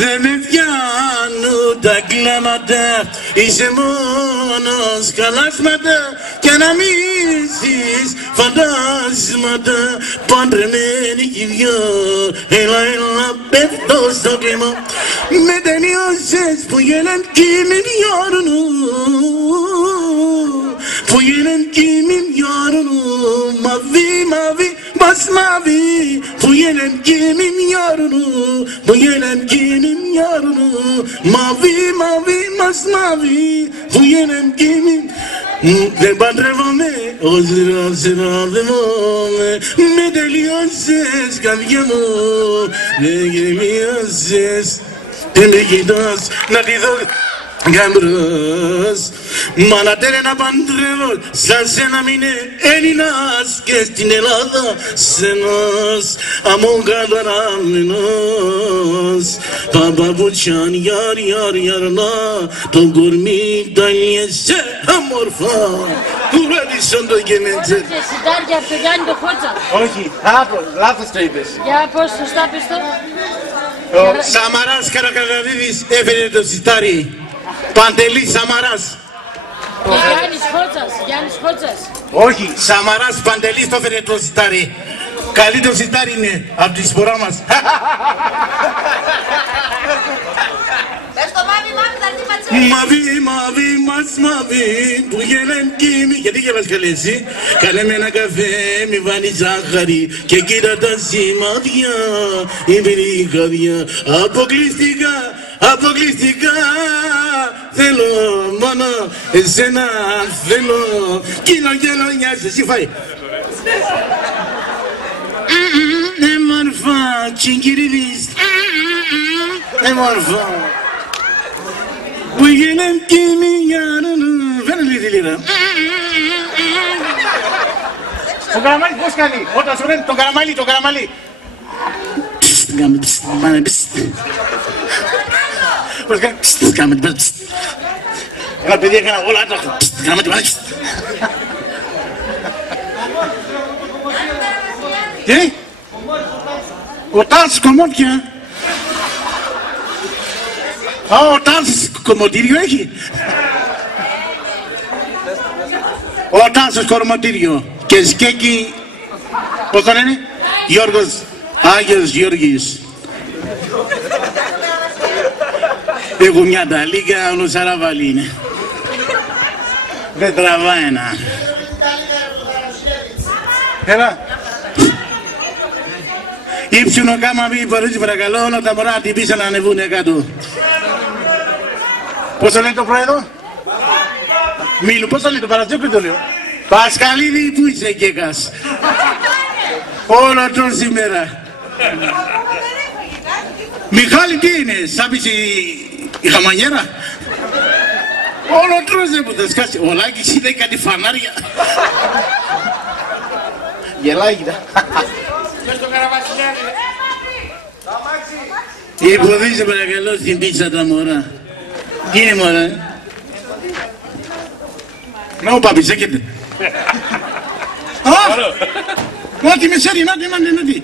Δεν με πιάνουν τα κλάματα, είσαι μόνος καλάσματα κι αναμίσεις φαντάσματα, παντρεμένοι κι οι δυο, έλα πέφτω στο κλίμα. Με τελειώσες που γέλαν κι με διόρουν, που γέλαν κι με διόρουν, μαβί, μας μαβί, που γέλαν κι με διόρουν, που γέλαν κι με διόρουν, μαβί, μας μαβί, που γέλαν κι με. Δεν παντρεύομαι, όσοι ραδεύομαι, με τελειώσες καρδιά μου, δεν γεμιώσες, δεν με κοιτάς, να τη δω γαμπρός. Μα να τέλε να παντρεύω, σαν σένα μείνε Έλληνας και στην Ελλάδα σένος, αμόν καταραμένος. Παπαπουτσιάν, γιαρ, το κορμί τα νιέσαι αμορφά. Κουράτισον το γεμέτσε. Συντάρια από το Γιάννη το Χότσα. Όχι, λάθος το είπες. Για πώς σωστά πες το. Ο Σαμαράς Καρακαγαδίδης έφερε το σιτάρι. Παντελής Σαμαράς. Και Γιάννης Χότσας. Όχι, Σαμαράς Παντελής το έφερε το σιτάρι. Καλύτερο σιτάρι είναι από τη σπορά μας. Πες το μάβι, θα έρθει πατσέ. Μαβί, μας μαβί, που γελέν κοίμη. Γιατί γελάς καλέ εσύ? Καλέ με ένα καφέ, μη βάνει ζάχαρη και κοίτα τα σημάδια, η πυρικαδιά. Αποκλειστικά, θέλω μόνο εσένα, θέλω. Κίλο, νοιάζει, εσύ φάει. Μορφά, τσιγκυριβής, μορφά. Που γίναν κι μηγιάνουν, φέρε λίγη λίρα. Ο Καραμάλι πώς κάνει, όταν σου λένε το Καραμάλι. Πώς κάνει, ένα παιδί έκανα όλα τα τι? Ο Τάσος κομμότια. Ο Τάσος κομμωτήριο έχει. Ο Τάσος κομμωτήριο. Και σκέκι, πώς το λένε, Γιώργος, Άγιος Γιώργης. Έχω μια ταλίκα, ο Σαραβαλή είναι. Δεν τραβάει ένα. Έλα. Ήψουνο κάμα μη παρούτσι παρακαλώ, όλα τα μωρά την πίσα να ανεβούνε κάτω. Πώς το λέει το πρόεδρο? Μίλου, πώς το λέει το Παρασκευή το λέω. Πασκαλίδη, πού είσαι κέκας? Όλο τον σήμερα. Μιχάλη τι είναι, σάπισε η χαμανιέρα? Όλο τρώσε που θα σκάσει. Ο Λάκης είδε κάτι φανάρια. Γελάει τα. Πες το Καραβασιλιάδη. Υποδείξε παρακαλώ στην πίτσα τα μωρά. Τι είναι μωρά? Να ο Πάπης έρχεται. Να τη μεσέρι, να τη.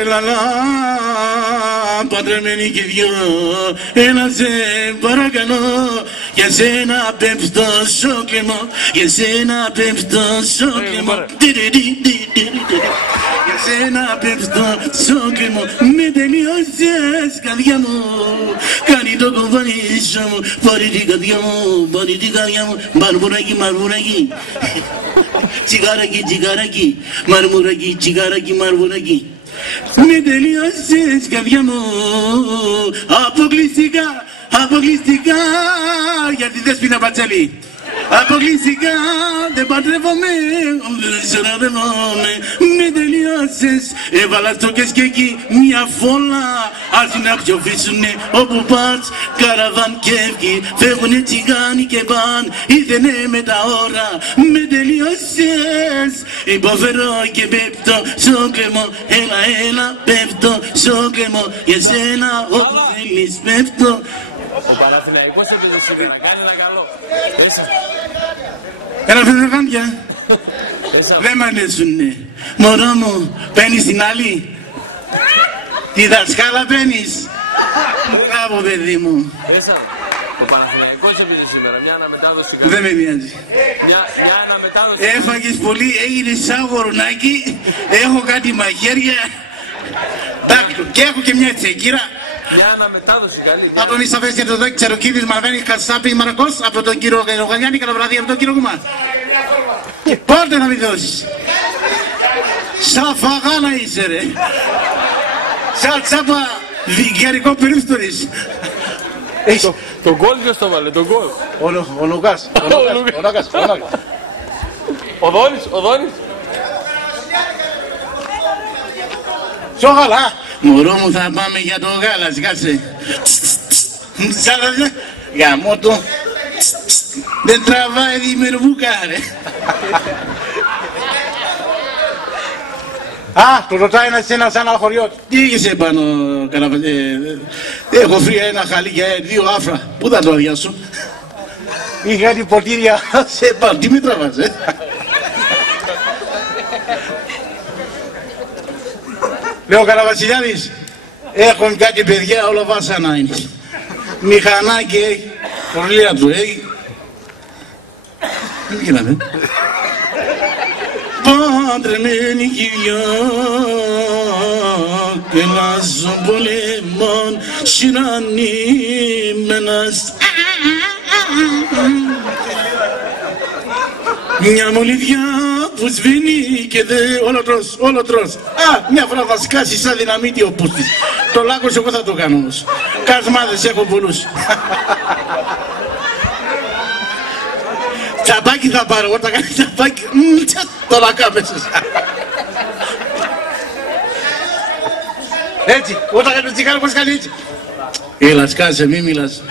Έλα, παντρεμένοι και δυο, έλα σε παρακαλώ, για σένα πέφτω στο κλεμμό, για σένα πέφτω στο κλεμμό, για σένα πέφτω στο κλεμμό, με τελειώσες καρδιά μου, κάνει το κομπανίσο μου, πάρει την καρδιά μου, μαρμουράκι, τσιγαράκι, μαρμουράκι. Με τελειώσες καρδιά μου, αποκλειστικά, για τη Δέσποινα Πατσέλη. Αποκλειστικά, δεν παντρεύομαι, δεν σωραδεύομαι, με τελειώσες. Έβαλα στο κεσκέκι μια φόλα, άρχι να ξοφίσουνε όπου πας, καραβάν και εύκει, φεύγουνε τσιγάνοι και παν, ήθενε με τα ώρα, με τελειώσες. Υποφέρω και πέφτω στο κλεμμό, έλα, πέφτω στο κλεμμό, για σένα όπου θέλεις πέφτω. Ο Παναθηναϊκός έπαιζε σήμερα, κάνει ένα καλό. Έλα φεύγε Δεν μ' αρέσουνε. Μωρό μου, παίρνεις την άλλη. Τη δασκάλα παίρνεις. Μπράβο παιδί μου. Ο Παναθηναϊκός έπαιζε σήμερα, μια αναμετάδοση. Δεν με νοιάζει. Μια αναμετάδοση. Έφαγες πολύ, έγινες σαν γορνάκι. Έχω κάτι μαχαίρια. Και έχω και μια τσεκίρα. Μια αναμετάδοση καλή. Από εμείς θα φέρεις και το δόκι Τσαροκίδης Μαρβένης Κασάπη Μαρακός. Από τον κύριο Γαλογανιάννη, καλό βράδυ από τον κύριο Κουμά. Και πότε θα μην δώσεις. Σαν φαγάνα είσαι ρε. Σαν τσάπα δικαιαρικό περίπτωρης. Το γκολ ποιος το βάλε, το γκολ. Ο Λουκάς. Ο Δόνης. Πιο γάλα. Μωρό μου θα πάμε για το γάλα, κάτσε. Σάλαζε. Γαμώτο. Δεν τραβάει δημιουργούκα ρε. Α, του ρωτάει ένας ένα χωριό. Τι είχες πάνω, έχω φύγει ένα χαλί για 2 άφρα. Πού θα το αδειάσω. Είχα την ποτήρια. Σε πάνω, τι με τραβάς, Λέω Καραβασιλιάδης, έχουν κάτι παιδιά, όλο βάσανα είναι. Μηχανάκι έχει, φορλία του έχει. Δεν γίναμε. Παντρεμένη κυρία και λάζω πολεμών συνανήμενας. Μια μολυβιά που σβήνει και δε όλο τρως. Α, μια φορά θα σκάσει σαν δυναμίτη ο πούστης. Το λάκκος εγώ θα το κάνω όμως. Κασμάδες έχω πολλούς. Τσαπάκι θα πάρω, όταν κάνει τσαπάκι, το λακάπεσες. Έτσι, όταν κάνει το τσιγάρο πώς κάνει έτσι. Έλα σκάσε, μη μιλάς.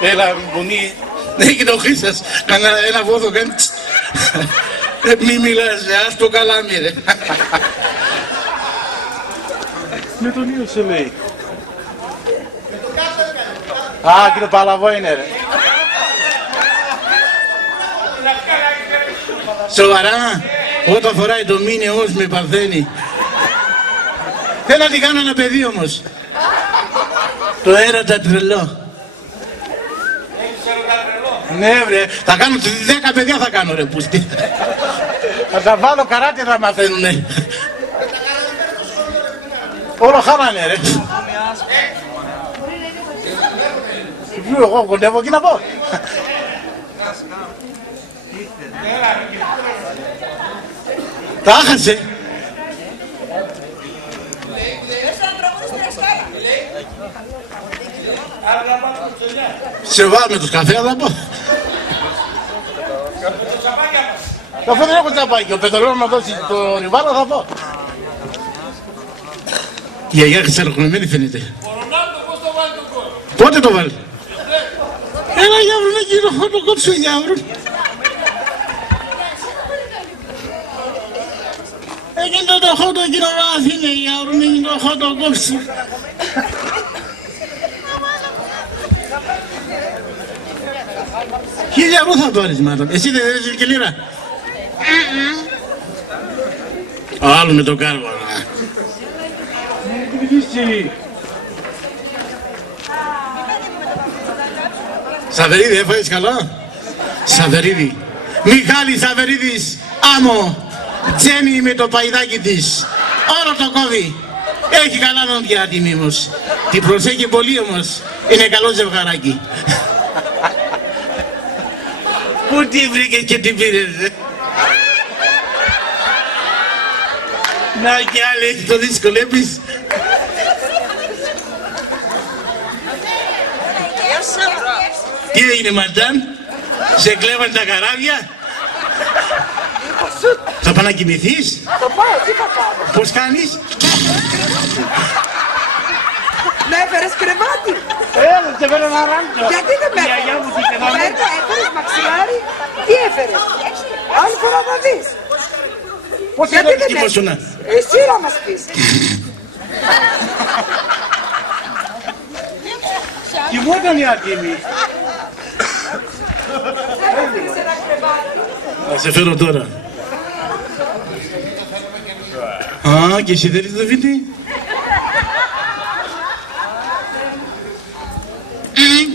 Έλα, μπουνί. Έχει το Χρήστας. Ένα βόδο κάνει. Μη μιλάς, ας το καλάμι ρε. Με τον ίδιο σε λέει. Α, και το παλαβό είναι ρε. Σοβαρά, όταν φοράει το μήνυος με παθαίνει. Θέλω να την κάνω ένα παιδί όμως. Το έρωτα τρελό. Ναι βρε, θα κάνω 10 παιδιά θα κάνω ρε πούστη. Θα τα βάλω καράτε να μαθαίνουνε. Όλο χάνανε ρε. Βγαίνω εγώ κοντεύω και να πω. Τα άχασε. Σε βάμε τους καφέ θα πω. Καφέ δεν έχω τσαπάκι, ο Πετρολός να δώσει το ριβάλο θα πω. Η γιαγιά ξεροχρωμένη φαίνεται. Πότε το βάλει. Έλα Γιάβρου να γίνω, θα το κόψω Γιάβρου. Έγινε το χώτο κύριο Αθήνε Γιάβρου, έγινε το χώτο κόψω. Χίλια ευρώ θα πάρεις μάτα, εσύ δεν δες και λίρα. Άλλο με το κάρβο. Σαβερίδη, έφαγες καλά. Σαβερίδη. Μιχάλη Σαβερίδης, άμμο. Τζένι με το παϊδάκι της. Όλο το κόβει. Έχει καλά νόντια τη μήμος. Την προσέχει πολύ όμως. Είναι καλό ζευγαράκι. Πού τη βρήκες και την πήρες, Να και άλλη έχει το δυσκολεύεις. Τι έγινε Μαντάν, σε κλέβαν τα καράβια. Θα πάω να κοιμηθείς. Θα πάω, τι θα κάνω. Πώς κάνεις. Με έφερες κρεβάτι. Έλα, σε φέρω ένα ράγκο. Γιατί δεν με έφερες. Έφερες μαξιλάρι. Τι έφερες. Άλλη φορά θα δεις. Πώς Γιατί είναι δεν εκεί πόσονα. Εσύ να μας πεις. Κοιμόταν η Αρτήμη. Θα σε φέρω τώρα. Α, και εσύ θέλεις το βίντεο.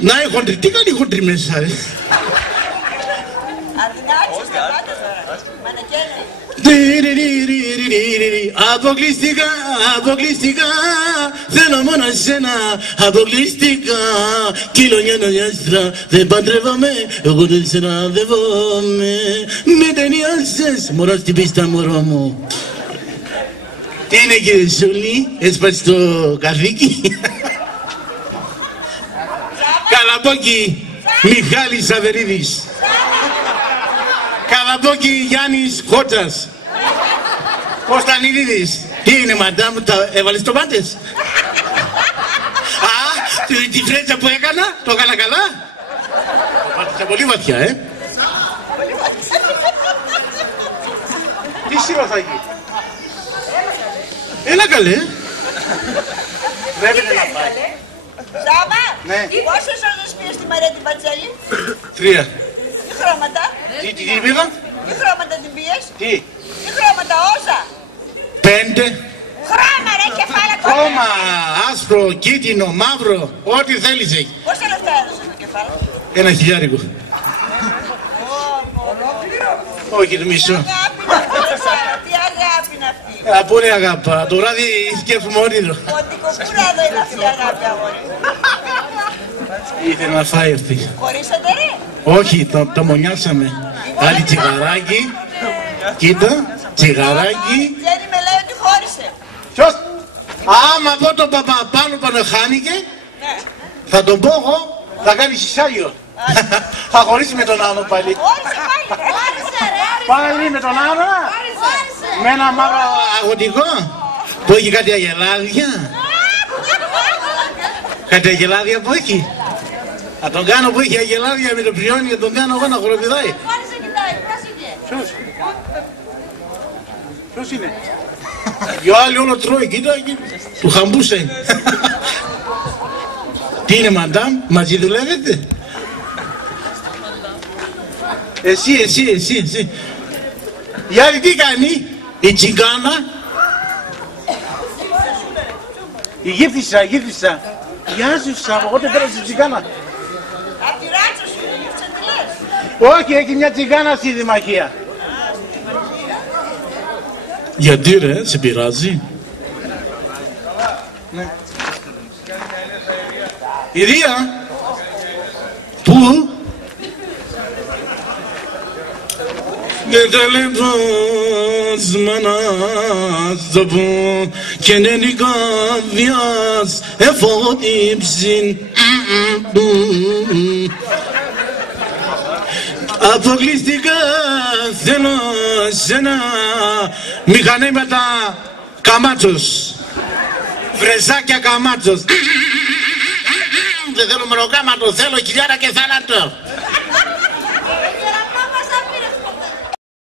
Να η χοντρή, τι κάνει η χοντρή μέσα ρε. Αδυνάξεις τα πάντα τώρα. Μανακένει. Αποκλειστικά, αποκλειστικά, θέλω μόνο εσένα. Αποκλειστικά, κιλονιάνα άστρα, δεν παντρεύομαι, εγώ δεν σε ραδεύομαι. Με ταινιάσες, μωρό στην πίστα μωρό μου. Τι είναι κύριε Σούλη, έσπασε το καθήκη. Καλαμπόκι, Μιχάλης Αβερίδης. Καλαμπόκι, Γιάννης Χότσας. Κωνσταντινίδης. Τι είναι μαντάμ, τα έβαλες τομάτες. Α, τη φρέτσα που έκανα, το έκανα καλά. Το πάτησα πολύ βαθιά, Τι σύλλογα θα γίνει. Έλα καλέ. Πρέπει να πάει. Σάμα, Ναι. πόσες ώρες πήρες τη Μαρία την Πατσέλη. 3. Τι χρώματα. Τι πήγα. Τι χρώματα την πίες. Τι. Τι χρώματα όσα. 5. Χρώμα ρε κεφάλα Χρώμα, άσπρο, κίτρινο, μαύρο, ό,τι θέλεις έχει. Πόσα λεφτά έδωσες το κεφάλα. 1 χιλιάρικο. Όχι το μισό. Αγάπη να αυτή, Σάρα, τι αγάπη είναι αυτή. Από είναι αγάπα, το βράδυ σκέφτομαι όνειρο. Κοντικοπούρα είναι αυτή η αγάπη αγόρι. Ήθελε να φάει αυτή. Χωρίσατε ρε. Όχι, το μονιάσαμε. Άλλη τσιγαράκι. Κοίτα, τσιγαράκι. Τζένι με λέει ότι χώρισε. Ποιος. Άμα πω τον παπαπάνω πανεχάνηκε, Ναι. θα τον πω εγώ, θα κάνει σισάγιο. Θα χωρίσει με τον άλλο πάλι. Χώρισε πάλι. Χώρισε ρε. Πάλι με τον άλλο. Χώρισε. Με ένα μαύρο αγωτικό που έχει κάτι αγελάδια. Κάτι αγελάδια που έχει. Θα τον κάνω που έχει αγελάδια με το πριόνι και τον κάνω εγώ να χοροπηδάει. Χώρισε κοιτάει, πρόσεχε. Ποιος είναι. Δυο άλλοι όλο τρώει, κοίτα, του χαμπούσε. Τι είναι μαντάμ, μαζί δουλεύετε. Εσύ. Η άλλη τι κάνει, η τσιγκάνα. Η γύφτησα. Γεια σου Σάββα, εγώ δεν πέρασα τσιγκάνα. Απ' τη ράτσα σου, γύψε τι λες. Όχι, έχει μια τσιγκάνα στη Δημαχία. Γιατί ρε, σε πειράζει. Ναι. Η Ρία. Πού? Δεν τελεπώς μανάς το πω και νένει καρδιάς εφότυψην. Αποκλειστικά θέλω σένα μηχανήματα καμάτσος. Βρεζάκια καμάτσος. Δεν θέλω μεροκάματο, θέλω χιλιάρα και θάνατο.